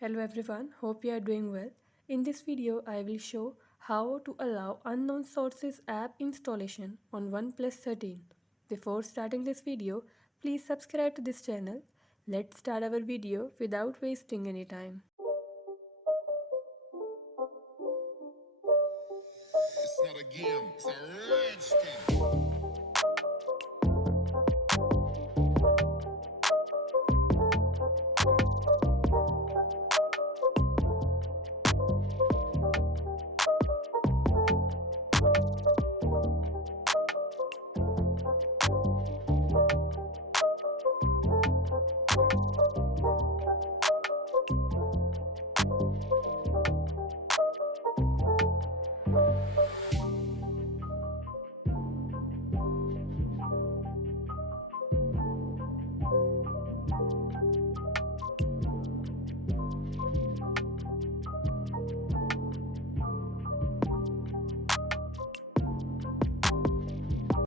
Hello everyone, hope you are doing well. In this video, I will show how to allow unknown sources app installation on OnePlus 13. Before starting this video, please subscribe to this channel. Let's start our video without wasting any time. It's not a game, it's a rich thing.